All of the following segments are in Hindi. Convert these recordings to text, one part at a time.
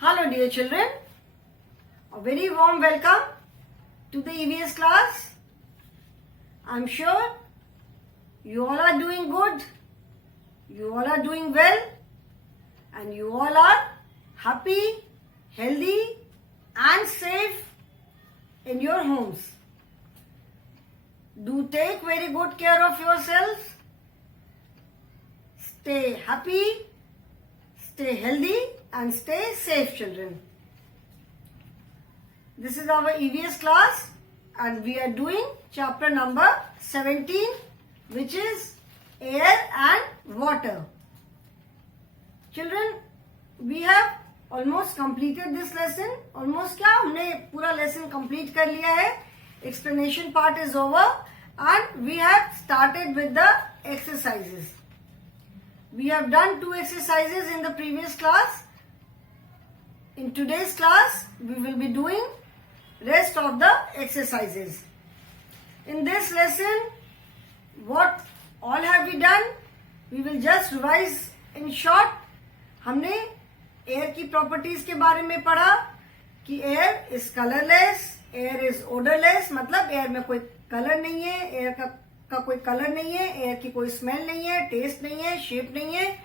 Hello dear children, a very warm welcome to the EVS class. I'm sure you all are doing good, you all are doing well, and you all are happy, healthy and safe in your homes. Do take very good care of yourselves. Stay happy, stay healthy and stay safe, children. This is our EVS class and we are doing chapter number 17, which is air and water. Children, we have almost completed this lesson. Almost क्या हमने पूरा lesson complete कर लिया है. Explanation part is over and we have started with the exercises. We have done 2 exercises in the previous class. In today's class, we will be doing rest of the exercises. In this lesson, what all have we done? We will just revise in short. हमने air की properties के बारे में पढ़ा कि air is colorless, air is odorless, मतलब air में कोई color नहीं है, air का कोई color नहीं है, air की कोई smell नहीं है, taste नहीं है, shape नहीं है,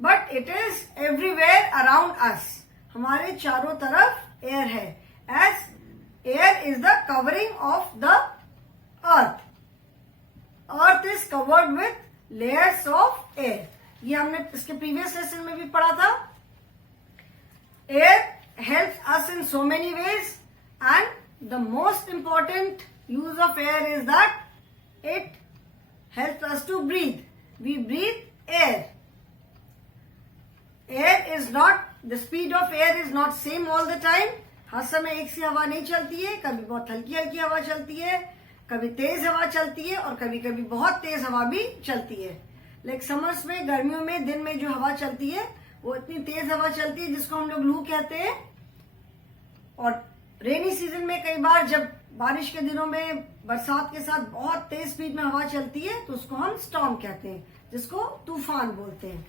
but it is everywhere around us. हमारे चारों तरफ air है. As air is the covering of the earth. Earth is covered with layers of air. ये हमने इसके previous lesson में भी पढ़ा था. Air helps us in so many ways and the most important use of air is that it helps us to breathe. We breathe air. Air is not, the speed of air is not same all the time. हर समय एक सी हवा नहीं चलती है. कभी बहुत हल्की हल्की हवा चलती है, कभी तेज हवा चलती है और कभी कभी बहुत तेज हवा भी चलती है. लाइक समर्स में, गर्मियों में दिन में जो हवा चलती है वो इतनी तेज हवा चलती है जिसको हम लोग लू कहते हैं. और रेनी सीजन में कई बार जब बारिश के दिनों में बरसात के साथ बहुत तेज स्पीड में हवा चलती है तो उसको हम स्टॉर्म कहते हैं, जिसको तूफान बोलते हैं.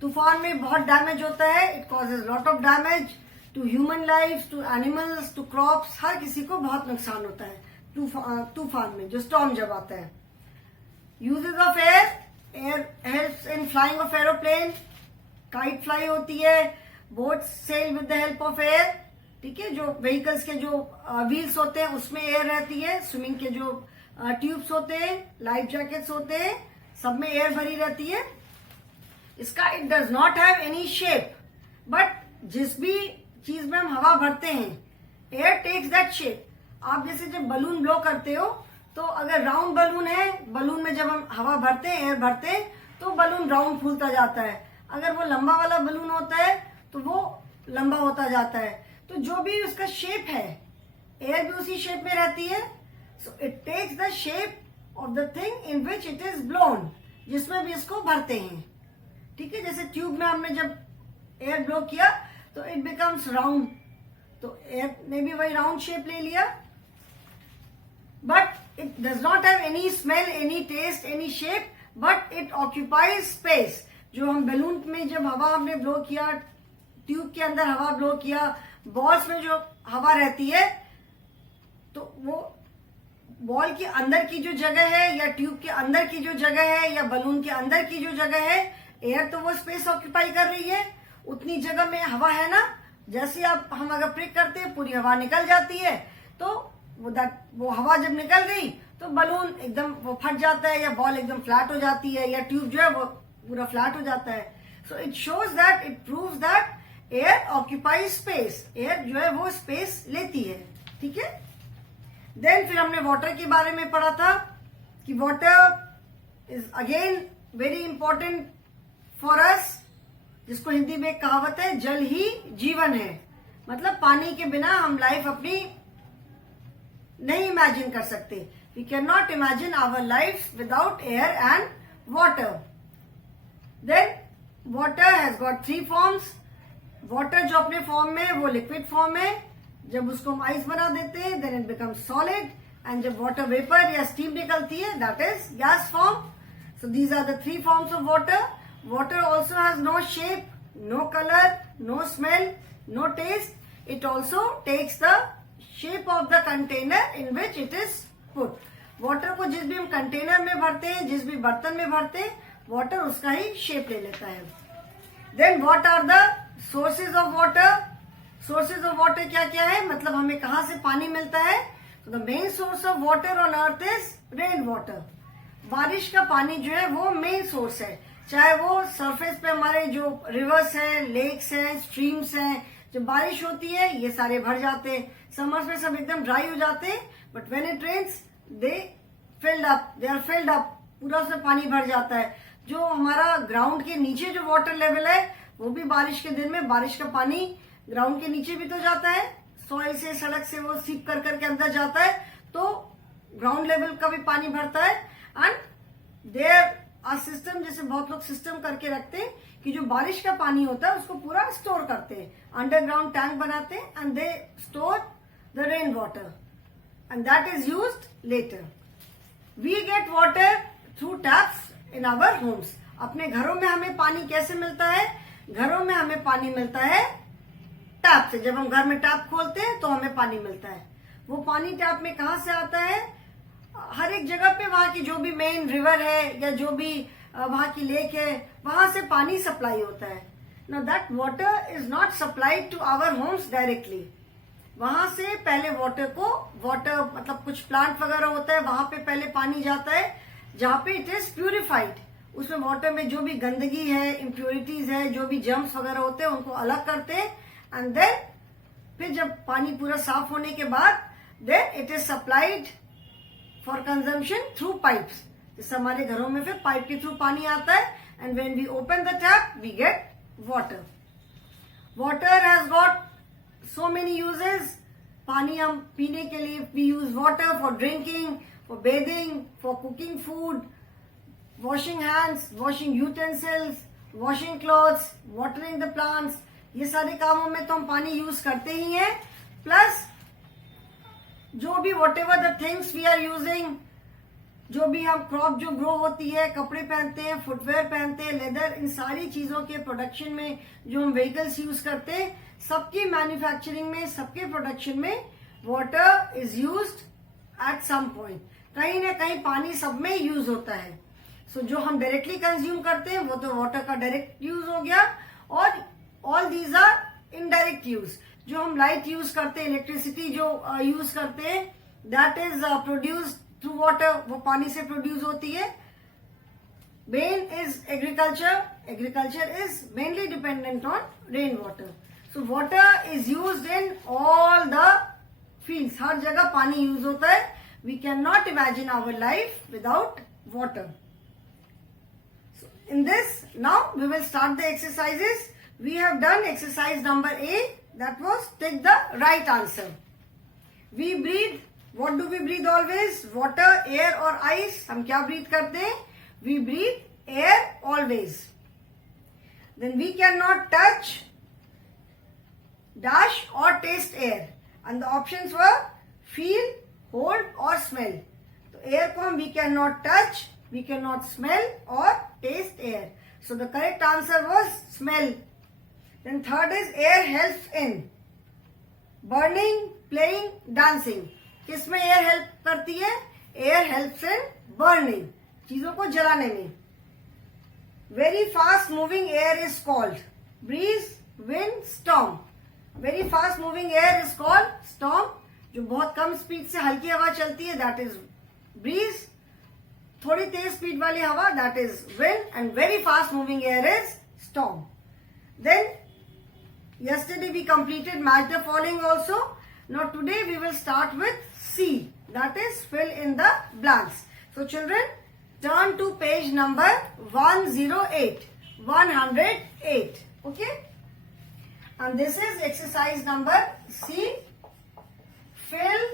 तूफान में बहुत डैमेज होता है. It causes lot of damage to human life, to animals, to crops. हर किसी को बहुत नुकसान होता है तूफान में, जो स्टॉर्म जब आता है. Uses of air, air helps in flying of aeroplane. Kite fly होती है, boat sail with the help of air. ठीक है, जो व्हीकल्स के जो व्हील्स होते हैं उसमें एयर रहती है. स्विमिंग के जो ट्यूब्स होते हैं, लाइफ जैकेट्स होते हैं, सब में एयर भरी रहती है. इसका it does not have any shape, but जिस भी चीज में हम हवा भरते हैं, एयर टेक्स दैट शेप. आप जैसे जब बलून ब्लो करते हो तो अगर राउंड बलून है, बलून में जब हम हवा भरते हैं, एयर भरते हैं, तो बलून राउंड फूलता जाता है. अगर वो लंबा वाला बलून होता है तो वो लंबा होता जाता है. तो जो भी उसका शेप है, एयर भी उसी शेप में रहती है. So it takes the shape of the thing in which it is blown, जिसमें भी इसको भरते हैं. ठीक है, जैसे ट्यूब में हमने जब एयर ब्लो किया तो इट बिकम्स राउंड, तो एयर ने भी वही राउंड शेप ले लिया. But it does not have any smell, any taste, any shape, but it occupies space. जो हम बैलून में जब हवा हमने ब्लो किया, ट्यूब के अंदर हवा ब्लो किया, बॉल्स में जो हवा रहती है, तो वो बॉल के अंदर की जो जगह है या ट्यूब के अंदर की जो जगह है या बलून के अंदर की जो जगह है, एयर तो वो स्पेस ऑक्यूपाई कर रही है. उतनी जगह में हवा है ना. जैसे हम अगर प्रिक करते हैं, पूरी हवा निकल जाती है, तो वो हवा जब निकल गई तो बलून एकदम वो फट जाता है, या बॉल एकदम फ्लैट हो जाती है, या ट्यूब जो है वो पूरा फ्लैट हो जाता है. So it shows that, it proves that air occupies space. Air जो है वो स्पेस लेती है. ठीक है. देन फिर हमने वाटर के बारे में पढ़ा था कि water is again very important for us, जिसको हिंदी में एक कहावत है, जल ही जीवन है. मतलब पानी के बिना हम लाइफ अपनी नहीं इमेजिन कर सकते. We can not imagine our life without air and water. Then water has got 3 forms. Water जो अपने फॉर्म में, वो लिक्विड फॉर्म है. जब उसको हम आइस बना देते हैं, then it becomes solid. And जब वाटर वेपर या स्टीम निकलती है, that is gas form. So these are the 3 forms of water. Water also has no shape, no color, no smell, no taste. It also takes the shape of the container in which it is put. Water को जिस भी हम कंटेनर में भरते हैं, जिस भी बर्तन में भरते हैं, वाटर उसका ही शेप ले लेता है. Then what are the sources of water? Sources of water क्या क्या है, मतलब हमें कहाँ से पानी मिलता है? तो the main source of water on earth is rain water. बारिश का पानी जो है वो मेन सोर्स है. चाहे वो सरफेस पे हमारे जो रिवर्स हैं, लेक्स हैं, स्ट्रीम्स हैं, जब बारिश होती है ये सारे भर जाते हैं. समर्स में सब एकदम ड्राई हो जाते हैं, but when it rains they are filled up, पूरा उसमें पानी भर जाता है. जो हमारा ग्राउंड के नीचे जो वाटर लेवल है वो भी बारिश के दिन में बारिश का पानी ग्राउंड के नीचे भी तो जाता है, सॉइल से, सड़क से वो सीप कर करके अंदर जाता है, तो ग्राउंड लेवल का भी पानी भरता है. एंड देयर आर सिस्टम, जैसे बहुत लोग सिस्टम करके रखते हैं कि जो बारिश का पानी होता है उसको पूरा स्टोर करते हैं, अंडरग्राउंड टैंक बनाते हैं and they store the rain water and that is used later. We get water through taps in our homes. अपने घरों में हमें पानी कैसे मिलता है? घरों में हमें पानी मिलता है टैप से. जब हम घर में टैप खोलते हैं तो हमें पानी मिलता है. वो पानी टैप में कहाँ से आता है? हर एक जगह पे वहां की जो भी मेन रिवर है या जो भी वहां की लेक है वहां से पानी सप्लाई होता है. Now that water is not supplied to our homes directly. वहां से पहले वाटर मतलब कुछ प्लांट वगैरह होता है, वहां पे पहले पानी जाता है जहां पे इट इज प्यूरिफाइड. उसमें वाटर में जो भी गंदगी है, इम्प्योरिटीज है, जो भी जर्म्स वगैरह होते हैं उनको अलग करते हैं एंड देन फिर जब पानी पूरा साफ होने के बाद then it is supplied for consumption through pipes. जैसे हमारे घरों में फिर पाइप के थ्रू पानी आता है and when we open the tap we get water. Water has got so many uses. पानी हम पीने के लिए we use water for drinking, for bathing, for cooking food, washing hands, washing utensils, washing clothes, watering the plants. ये सारे कामों में तो हम पानी यूज करते ही हैं. प्लस जो भी whatever the things we are using, जो भी हम क्रॉप जो ग्रो होती है, कपड़े पहनते हैं, फुटवेयर पहनते हैं, लेदर, इन सारी चीजों के प्रोडक्शन में जो हम व्हीकल्स यूज करते हैं, सबकी मैन्युफैक्चरिंग में, सबके प्रोडक्शन में water is used at some point. कहीं ना कहीं पानी सब में यूज होता है. सो जो हम डायरेक्टली कंज्यूम करते हैं वो तो वाटर का डायरेक्ट यूज हो गया, और all these are indirect use. जो हम लाइट यूज करते हैं, इलेक्ट्रिसिटी जो यूज करते हैं, that is produced through water. वो पानी से प्रोड्यूस होती है. Main is agriculture. Agriculture is mainly dependent on rain water. So water is used in all the fields. हर जगह पानी यूज होता है. We cannot imagine our life without water. So in this, now we will start the exercises. We have done exercise number A. That was take the right answer. We breathe. What do we breathe always? Water, air or ice. हम क्या breathe करते हैं? We breathe air always. Then we cannot touch, dash or taste air, and the options were feel, hold or smell. So air को हम we cannot touch, we cannot smell or taste air. So the correct answer was smell. Then third is air helps in burning, playing, dancing. किसमें air help करती है? Air helps in burning, चीजों को जलाने में. Very fast moving air is called breeze, wind, storm. Very fast moving air is called storm. जो बहुत कम स्पीड से हल्की हवा चलती है दैट इज ब्रीज. थोड़ी तेज स्पीड वाली हवा that is wind. And very fast moving air is storm. Then yesterday we completed match the following also. Now today we will start with C, that is fill in the blanks. So children, turn to page number 108. 108. Okay. And this is exercise number C. Fill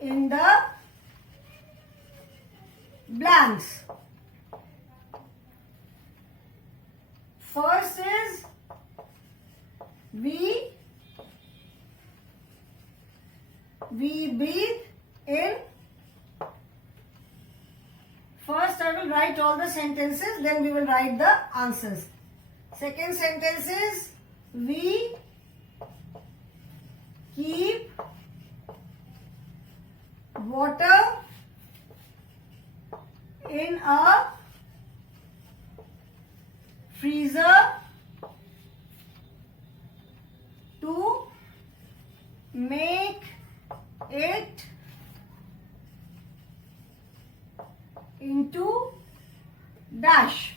in the blanks. First is we breathe in. First I will write all the sentences, then we will write the answers. Second sentence is we keep water in a freezer to make it into dash.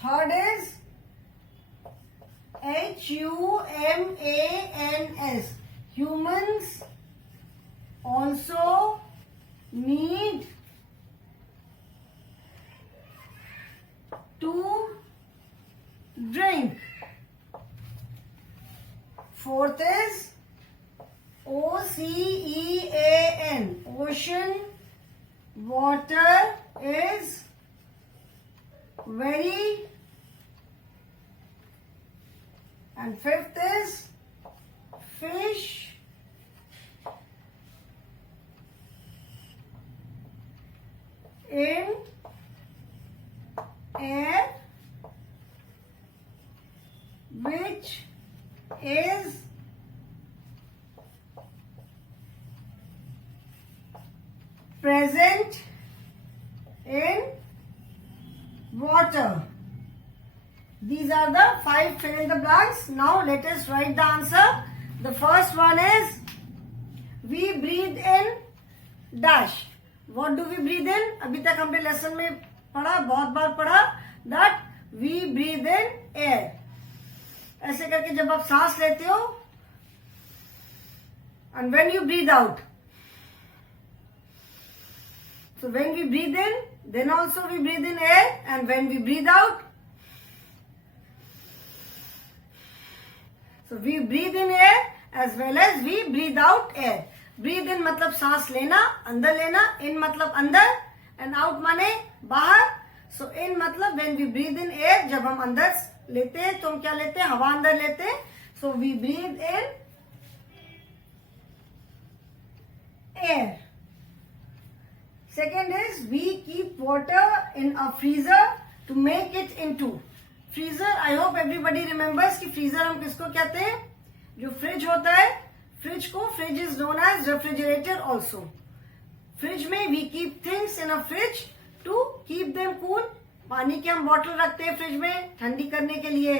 Third is HUMANS. Humans also need to drink. Fourth is OCEAN. Ocean water is very. And fifth is fish in air which is present in water. These are the 5 fill in the blanks. Now let us write the answer. The first one is we breathe in dash. What do we breathe in? अभी तक हमने लेसन में पढ़ा, बहुत बार पढ़ा, that we breathe in air. ऐसे करके जब आप सांस लेते हो and when you breathe out. So when we breathe in, then also we breathe in air, and when we breathe out, so we breathe in air as well as we breathe out air. Breathe in मतलब सांस लेना, अंदर लेना, in मतलब अंदर, and out माने बाहर. So in मतलब when we breathe in air, जब हम अंदर लेते हैं तो हम क्या लेते हैं? हवा अंदर लेते हैं. So we breathe in air. Second is we keep water in a freezer to make it into. Freezer, I hope everybody remembers कि freezer हम किसको कहते हैं? जो फ्रिज होता है, फ्रिज को fridge is known as refrigerator also. Fridge में we keep things in a fridge to keep them cool. पानी की हम बॉटल रखते हैं फ्रिज में ठंडी करने के लिए.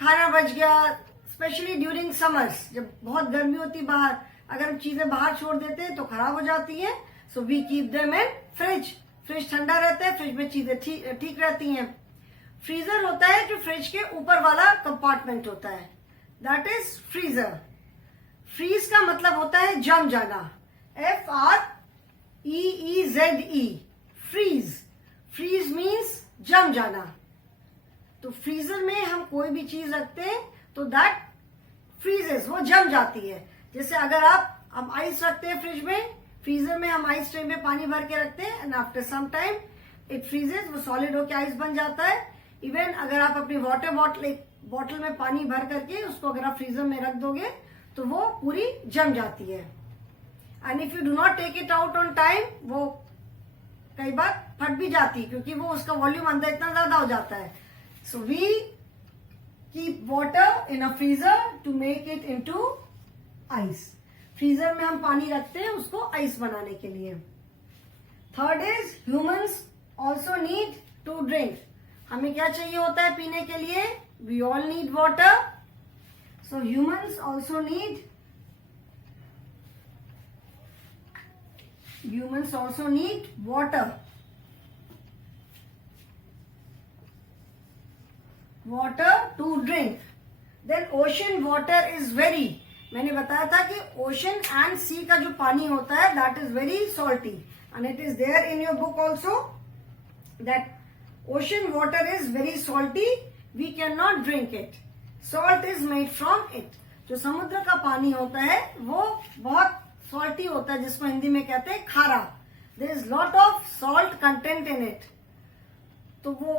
खाना बच गया, स्पेशली ड्यूरिंग समर्स, जब बहुत गर्मी होती बाहर, अगर हम चीजें बाहर छोड़ देते हैं तो खराब हो जाती हैं. So we keep them in fridge. Fridge ठंडा रहता है, फ्रिज में चीजें ठीक रहती हैं. फ्रीजर होता है जो फ्रिज के ऊपर वाला कंपार्टमेंट होता है, दैट इज फ्रीजर. फ्रीज का मतलब होता है जम जाना. FREEZE, freeze. फ्रीज मीन्स जम जाना. तो फ्रीजर में हम कोई भी चीज रखते हैं तो दैट फ्रीजेस, वो जम जाती है. जैसे अगर हम आइस रखते हैं फ्रिज में, फ्रीजर में हम आइस ट्रे में पानी भर के रखते हैं, and after some time it freezes, वो सॉलिड होके आइस बन जाता है. इवन अगर आप अपनी वाटर बॉटल में पानी भर करके उसको अगर आप फ्रीजर में रख दोगे तो वो पूरी जम जाती है. And if you do not take it out on time, वो कई बार फट भी जाती है क्योंकि वो उसका वॉल्यूम अंदर इतना ज्यादा हो जाता है. So we keep water in a freezer to make it into ice. Freezer में हम पानी रखते हैं उसको आइस बनाने के लिए. Third is humans also need to drink. हमें क्या चाहिए होता है पीने के लिए? We all need water. So humans also need water. Water to drink. Then ocean water is very, मैंने बताया था कि ओशन एंड सी का जो पानी होता है that is very salty, and it is there in your book also that ocean water is very salty, we cannot drink it. Salt is made from it. जो समुद्र का पानी होता है वो बहुत सॉल्टी होता है, जिसको हिंदी में कहते हैं खारा. There is lot of salt content in it. तो वो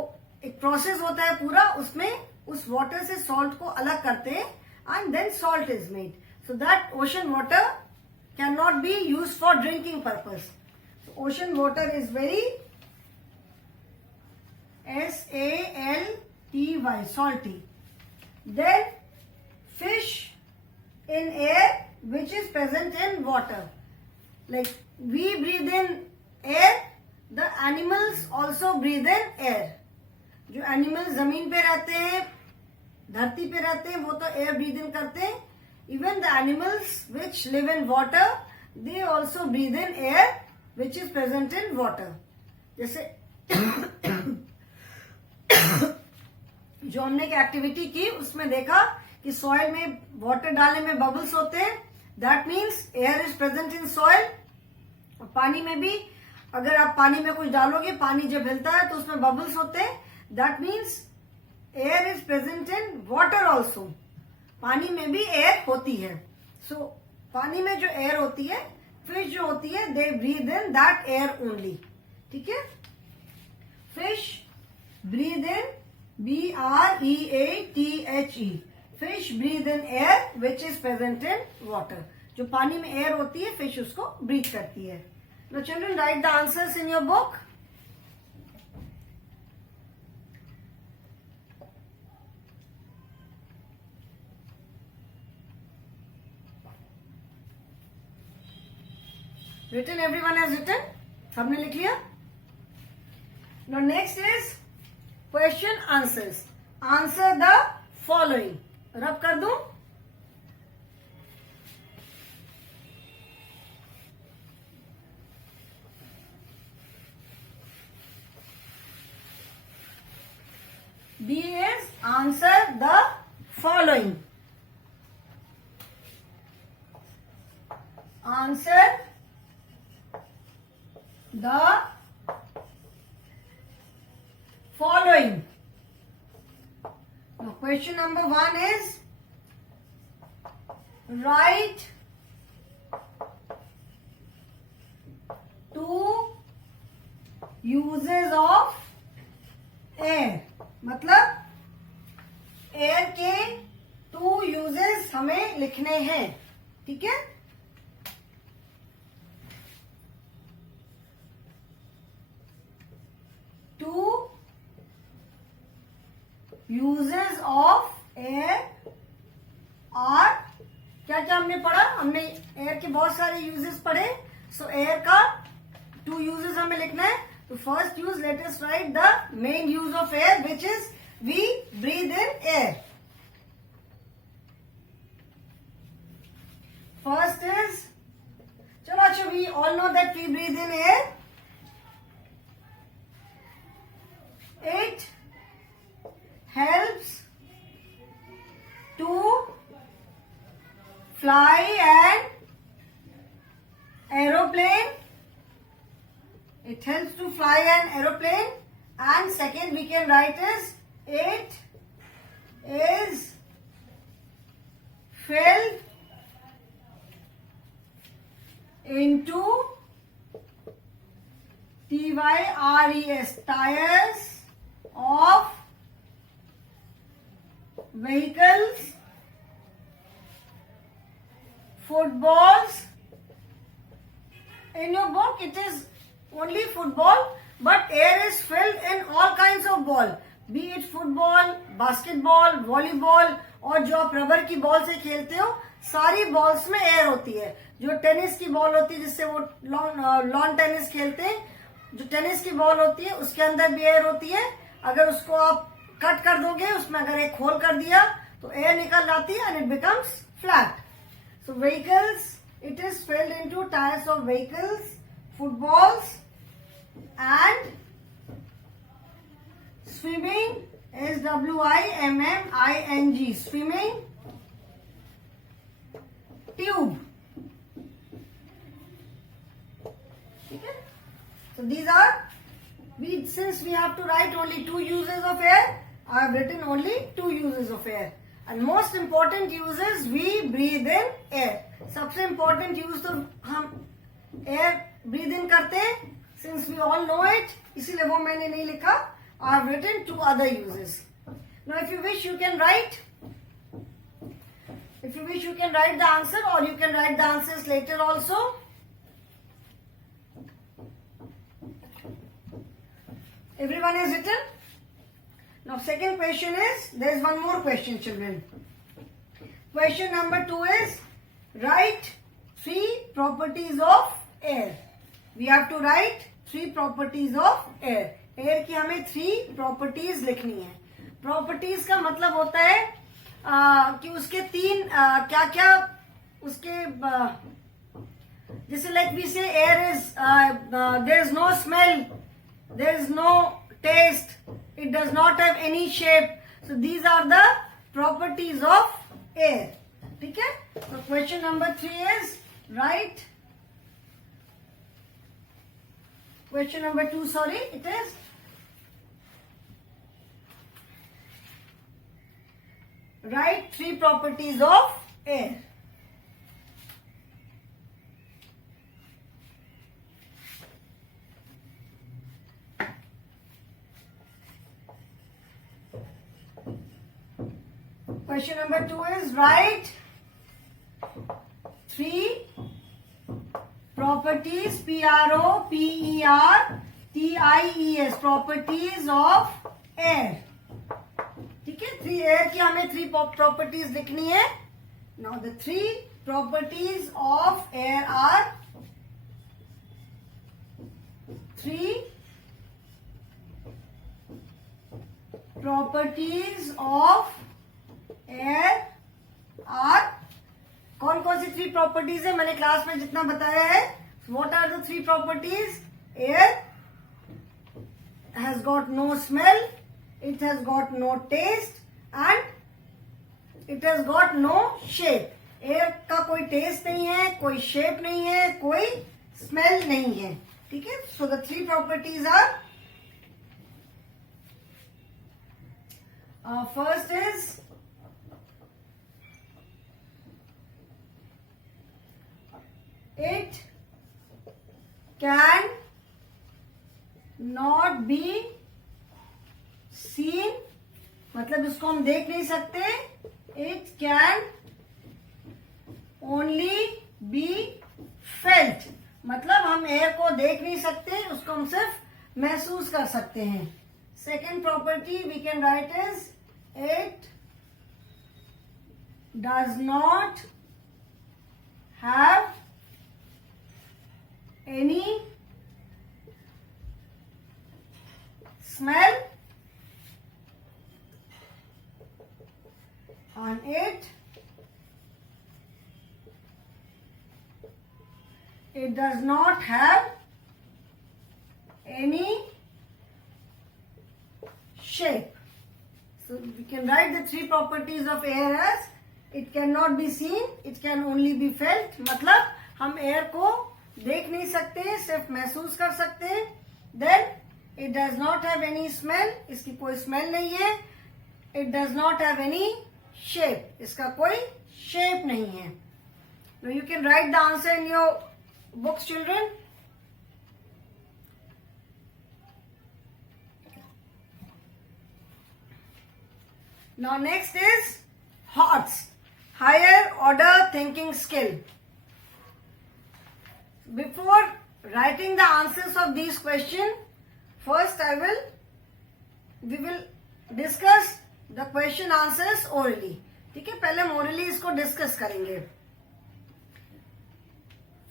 एक प्रोसेस होता है पूरा, उसमें उस वाटर से सॉल्ट को अलग करते हैं and then salt is made. So that ocean water cannot be used for drinking purpose. So ocean water is very SALT. TY, salty. Then fish in air which is present in water. Like we breathe in air, the animals also breathe in air. जो एनिमल्स जमीन पे रहते हैं, धरती पे रहते हैं, वो तो एयर ब्रीद इन करते हैं. Even the animals which live in water, they also breathe in air which is present in water. जैसे जो हमने एक एक्टिविटी की उसमें देखा कि सॉइल में वाटर डालने में बबल्स होते हैं. That means air is present in soil. और पानी में भी अगर आप पानी में कुछ डालोगे, पानी जब हिलता है तो उसमें बबल्स होते हैं. That means air is present in water also. पानी में भी एयर होती है. सो पानी में जो एयर होती है, फिश जो होती है, they breathe in that air only. ठीक है. Fish breathe in BREATHE. Fish breathe in air which is present in water. जो पानी में एयर होती है, फिश उसको ब्रीथ करती है. Now children, write the answers in your book. Written, everyone has written. सबने लिख लिया. Now next is question answers. Answer the following. रब कर दूं. B is answer the following. Answer the following. Now question number 1 is write two uses of air. मतलब एयर के 2 यूजेस हमें लिखने हैं. ठीक है. Two uses of air are. क्या क्या हमने पढ़ा? हमने एयर के बहुत सारे यूजेस पढ़े. सो एयर का 2 यूजेस हमें लिखना है. So first use, let us write the main use of air, which is we breathe in air. First is, chalo, we all know that we breathe in air. It helps to fly an aeroplane. It helps to fly an aeroplane. And second we can write is, it is filled into TYRES, tires of vehicles, footballs. In your book it is only football, but air is filled in all kinds of ball, be it football, basketball, volleyball, और जो आप रबर की बॉल से खेलते हो, सारी बॉल्स में एयर होती है. जो टेनिस की बॉल होती है, जिससे वो लॉन टेनिस खेलते हैं, जो टेनिस की बॉल होती है उसके अंदर भी एयर होती है. अगर उसको आप कट कर दोगे, उसमें अगर एक होल कर दिया तो एयर निकल जाती है and it becomes flat. So vehicles, it is filled into tyres of vehicles, footballs, and swimming is SWIMMING, swimming tube. Okay? So these are, since we have to write only 2 uses of air, I have written only 2 uses of air. And most important uses, we breathe in air. सबसे important use तो हम air breathe in करते हैं. Since we all know it, इसीलिए वो मैंने नहीं लिखा. I have written 2 other uses. Now if you wish you can write. If you wish you can write the answer, or you can write the answers later also. Everyone has written? Now second question is, there is one more question, children. Question number 2 is, write 3 properties of air. We have to write 3 properties of air. Air की हमें 3 properties लिखनी है. Properties का मतलब होता है कि उसके 3 क्या क्या उसके जैसे like we say air is there is no smell, there is no taste, it does not have any shape. So these are the properties of air. ठीक है? So question number 3 is, write question number 2, sorry, it is write 3 properties of air. Question number 2 is, write 3 properties, PROPERTIES, properties of air. ठीक है? 3 air की हमें 3 properties लिखनी है. Now the 3 properties of air are 3 properties of air are, कौन कौन सी 3 प्रॉपर्टीज है मैंने क्लास में जितना बताया है. What are the 3 properties? Air has got no smell, it has got no taste and it has got no shape. Air का कोई टेस्ट नहीं है, कोई शेप नहीं है, कोई स्मेल नहीं है. ठीक है? So the 3 properties are, first is it can not be seen, मतलब इसको हम देख नहीं सकते. it can only be felt, मतलब हम एयर को देख नहीं सकते, उसको हम सिर्फ महसूस कर सकते हैं. Second property we can write is, it does not have any smell and it does not have any shape. So we can write the 3 properties of air as, it cannot be seen, it can only be felt, मतलब हम एयर को देख नहीं सकते, सिर्फ महसूस कर सकते हैं. Then it does not have any smell, इसकी कोई स्मेल नहीं है. It does not have any shape, इसका कोई शेप नहीं है. Now you can write the answer in your books, children. Now next is HOTS, higher order thinking skill. Before writing the answers of these questions, first we will discuss the question answers orally. ठीक है? पहले हम orally इसको discuss करेंगे.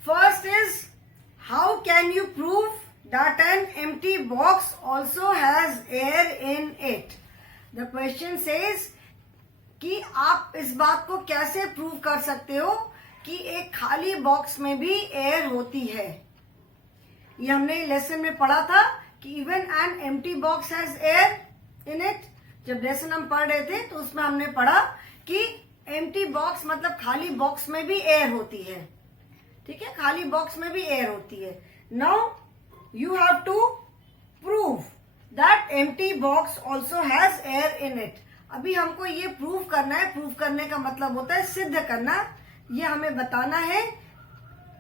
First is, how can you prove that an empty box also has air in it? The question says कि आप इस बात को कैसे प्रूव कर सकते हो कि एक खाली बॉक्स में भी एयर होती है. ये हमने लेसन में पढ़ा था कि even an empty box has air in it. जब लेसन हम पढ़ रहे थे तो उसमें हमने पढ़ा कि एम्प्टी बॉक्स मतलब खाली बॉक्स में भी एयर होती है. ठीक है? खाली बॉक्स में भी एयर होती है. Now you have to prove that empty box also has air in it. अभी हमको ये प्रूव करना है. प्रूव करने का मतलब होता है सिद्ध करना. ये हमें बताना है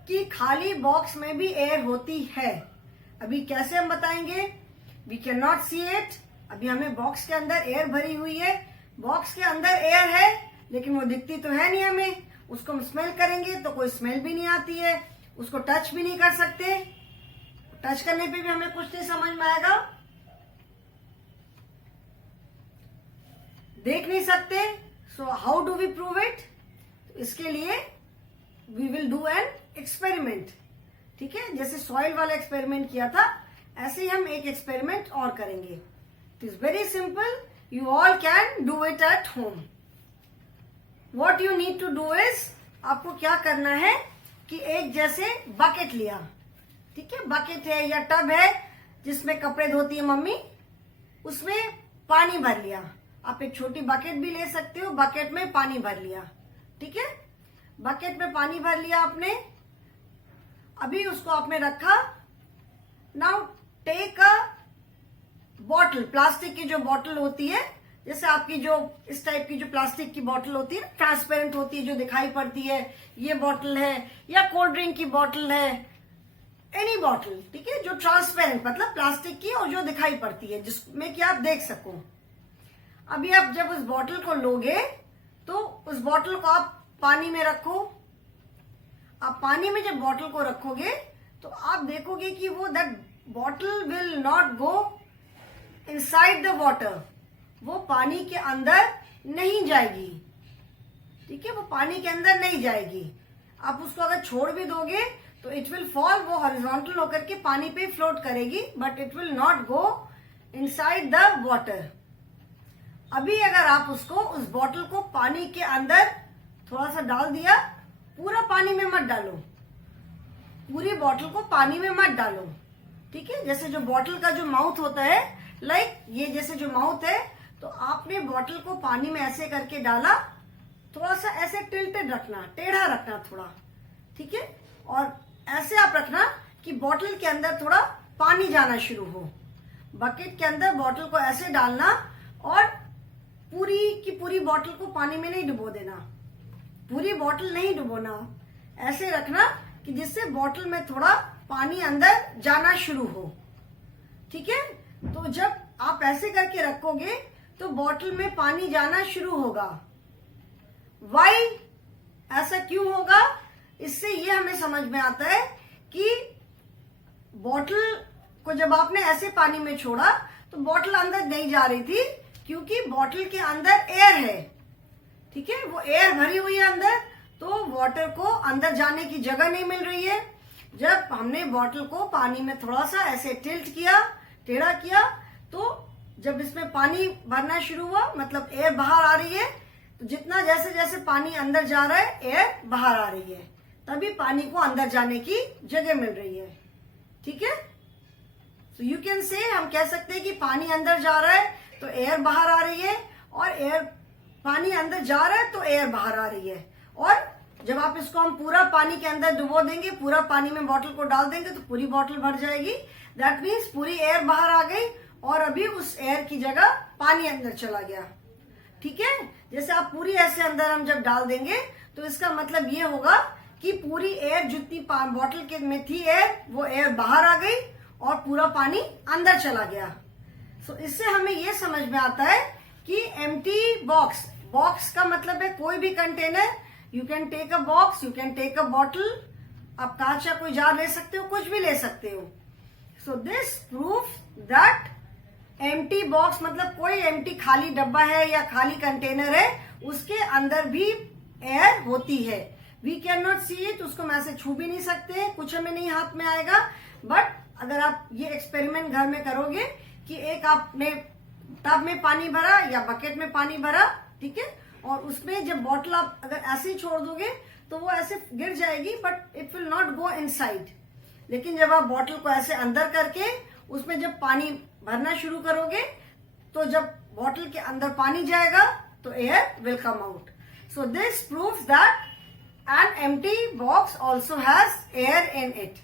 कि खाली बॉक्स में भी एयर होती है. अभी कैसे हम बताएंगे? We can not see it. अभी हमें बॉक्स के अंदर एयर भरी हुई है, बॉक्स के अंदर एयर है, लेकिन वो दिखती तो है नहीं हमें. उसको हम स्मेल करेंगे तो कोई स्मेल भी नहीं आती है. उसको टच भी नहीं कर सकते. टच करने पे भी हमें कुछ नहीं समझ में आएगा. देख नहीं सकते, so how do we prove it? इसके लिए we will do an experiment. ठीक है, जैसे सॉइल वाला एक्सपेरिमेंट किया था, ऐसे ही हम एक एक्सपेरिमेंट और करेंगे। It is very simple, you all can do it at home. What you need to do is, आपको क्या करना है कि एक जैसे बकेट लिया, ठीक है, बकेट है या टब है जिसमें कपड़े धोती है मम्मी, उसमें पानी भर लिया। आप एक छोटी बकेट भी ले सकते हो, बकेट में पानी भर लिया। ठीक है, बकेट में पानी भर लिया आपने, अभी उसको आपने रखा। Now take a bottle, plastic की जो बॉटल होती है, जैसे आपकी जो इस टाइप की जो प्लास्टिक की बॉटल होती है, ट्रांसपेरेंट होती है, जो दिखाई पड़ती है, ये बॉटल है, या कोल्ड ड्रिंक की बॉटल है, एनी बॉटल, ठीक है, जो ट्रांसपेरेंट मतलब प्लास्टिक की और जो दिखाई पड़ती है, जिसमें कि आप देख सको। अभी आप जब उस बॉटल को लोगे तो उस बॉटल को आप पानी में रखो। आप पानी में जब बॉटल को रखोगे तो आप देखोगे कि वो that bottle will not go inside the water, वो पानी के अंदर नहीं जाएगी। ठीक है, वो पानी के अंदर नहीं जाएगी। आप उसको अगर छोड़ भी दोगे तो इट विल फॉल, वो हॉरिजॉन्टल होकर के पानी पे फ्लोट करेगी, but it will not go inside the water. अभी अगर आप उसको उस बॉटल को पानी के अंदर थोड़ा सा डाल दिया, पूरा पानी में मत डालो, पूरी बॉटल को पानी में मत डालो। ठीक है, जैसे जो बॉटल का जो माउथ होता है, लाइक ये जैसे जो माउथ है, तो आपने बॉटल को पानी में ऐसे करके डाला, थोड़ा सा ऐसे टिल्टेड रखना, टेढ़ा रखना थोड़ा। ठीक है, और ऐसे आप रखना कि बॉटल के अंदर थोड़ा पानी जाना शुरू हो। बकेट के अंदर बॉटल को ऐसे डालना और पूरी की पूरी बॉटल को पानी में नहीं डुबो देना, पूरी बॉटल नहीं डुबोना, ऐसे रखना कि जिससे बॉटल में थोड़ा पानी अंदर जाना शुरू हो। ठीक है, तो जब आप ऐसे करके रखोगे तो बॉटल में पानी जाना शुरू होगा। वाई, ऐसा क्यों होगा? इससे ये हमें समझ में आता है कि बॉटल को जब आपने ऐसे पानी में छोड़ा तो बॉटल अंदर नहीं जा रही थी, क्योंकि बॉटल के अंदर एयर है। ठीक है, वो एयर भरी हुई है अंदर, तो वाटर को अंदर जाने की जगह नहीं मिल रही है। जब हमने बॉटल को पानी में थोड़ा सा ऐसे टिल्ट किया, टेढ़ा किया, तो जब इसमें पानी भरना शुरू हुआ, मतलब एयर बाहर आ रही है, तो जितना जैसे जैसे पानी अंदर जा रहा है, एयर बाहर आ रही है, तभी पानी को अंदर जाने की जगह मिल रही है। ठीक है, तो यू कैन से, हम कह सकते हैं कि पानी अंदर जा रहा है तो एयर बाहर आ रही है, और एयर, पानी अंदर जा रहा है तो एयर बाहर आ रही है। और जब आप इसको हम पूरा पानी के अंदर डुबो देंगे, पूरा पानी में बॉटल को डाल देंगे, तो पूरी बॉटल भर जाएगी। दैट मीन्स पूरी एयर बाहर आ गई और अभी उस एयर की जगह पानी अंदर चला गया। ठीक है, जैसे आप पूरी ऐसे अंदर हम जब डाल देंगे तो इसका मतलब ये होगा कि पूरी एयर जितनी बॉटल के में थी एयर, वो एयर बाहर आ गई और पूरा पानी अंदर चला गया। सो इससे हमें ये समझ में आता है कि एम्प्टी बॉक्स, बॉक्स का मतलब है कोई भी container. You can take a box, you can take a bottle, आप कांच का कोई जार ले सकते हो, कुछ भी ले सकते हो। So this proof that empty box मतलब कोई एम्प्टी खाली डब्बा है या खाली कंटेनर है, उसके अंदर भी एयर होती है। We can not see it, उसको हम ऐसे छू भी नहीं सकते, कुछ हमें नहीं हाथ में आएगा। बट अगर आप ये एक्सपेरिमेंट घर में करोगे कि एक आपने टब में पानी भरा या बकेट में पानी भरा, ठीक है, और उसमें जब बॉटल आप अगर ऐसे ही छोड़ दोगे तो वो ऐसे गिर जाएगी, but it will not go inside. लेकिन जब आप बॉटल को ऐसे अंदर करके उसमें जब पानी भरना शुरू करोगे, तो जब बॉटल के अंदर पानी जाएगा तो air will come out. So this proves that an empty box also has air in it.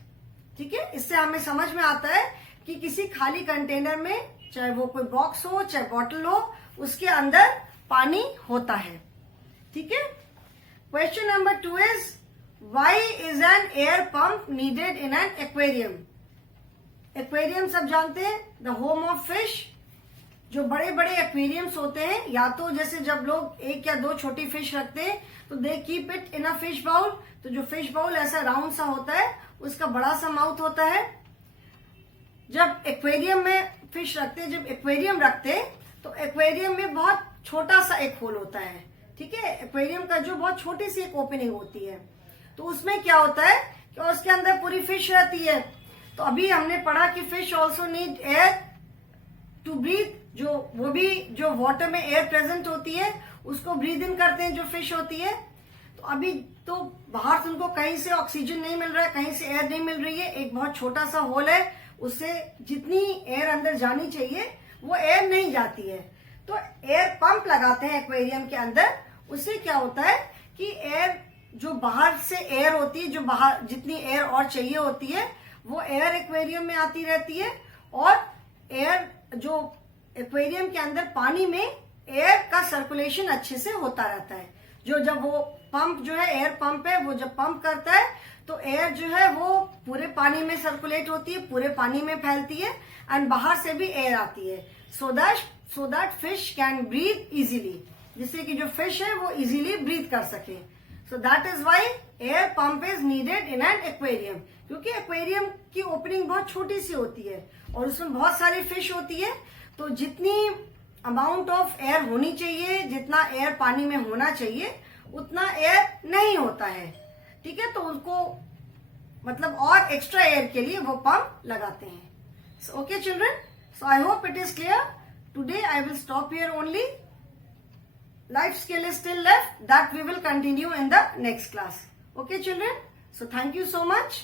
ठीक है, इससे हमें समझ में आता है कि किसी खाली कंटेनर में, चाहे वो कोई बॉक्स हो चाहे बॉटल हो, उसके अंदर पानी होता है। ठीक है, question number 2 is why is an air pump needed in an aquarium? Aquarium सब जानते हैं, द होम ऑफ फिश। जो बड़े बड़े एक्वेरियम्स होते हैं, या तो जैसे जब लोग 1 या 2 छोटी फिश रखते हैं तो they keep it in a fish bowl. तो जो फिश बाउल ऐसा राउंड सा होता है, उसका बड़ा सा माउथ होता है। जब एक्वेरियम में फिश रखते हैं, जब एक्वेरियम रखते हैं तो एक्वेरियम में बहुत छोटा सा एक होल होता है, ठीक है, एक्वेरियम का जो बहुत छोटी सी एक ओपनिंग होती है। तो उसमें क्या होता है कि उसके अंदर पूरी फिश रहती है। तो अभी हमने पढ़ा कि fish also need air to breathe, वो भी जो वाटर में एयर प्रेजेंट होती है उसको ब्रीद इन करते हैं जो फिश होती है। तो अभी तो बाहर से उनको कहीं से ऑक्सीजन नहीं मिल रहा है, कहीं से एयर नहीं मिल रही है, एक बहुत छोटा सा होल है, उससे जितनी एयर अंदर जानी चाहिए वो एयर नहीं जाती है। तो एयर पंप लगाते हैं एक्वेरियम के अंदर, उससे क्या होता है कि एयर जो बाहर से एयर होती है, जो बाहर जितनी एयर और चाहिए होती है वो एयर एक्वेरियम में आती रहती है, और एयर जो एक्वेरियम के अंदर पानी में एयर का सर्कुलेशन अच्छे से होता रहता है। जब वो पंप जो है, एयर पंप है, वो जब पंप करता है तो एयर जो है वो पूरे पानी में सर्कुलेट होती है, पूरे पानी में फैलती है, एंड बाहर से भी एयर आती है, so that fish can breathe easily, जिससे कि जो फिश है वो इजीली ब्रीथ कर सके। So that is why air pump is needed in an aquarium, क्योंकि एक्वेरियम की ओपनिंग बहुत छोटी सी होती है और उसमें बहुत सारी फिश होती है। तो जितनी अमाउंट ऑफ एयर होनी चाहिए, जितना एयर पानी में होना चाहिए, उतना एयर नहीं होता है, ठीक है। तो उनको मतलब और एक्स्ट्रा एयर के लिए वो पंप लगाते हैं। Okay children, so I hope it is clear. Today I will stop here only. Life skill is still left, that we will continue in the next class. Okay children, so thank you so much.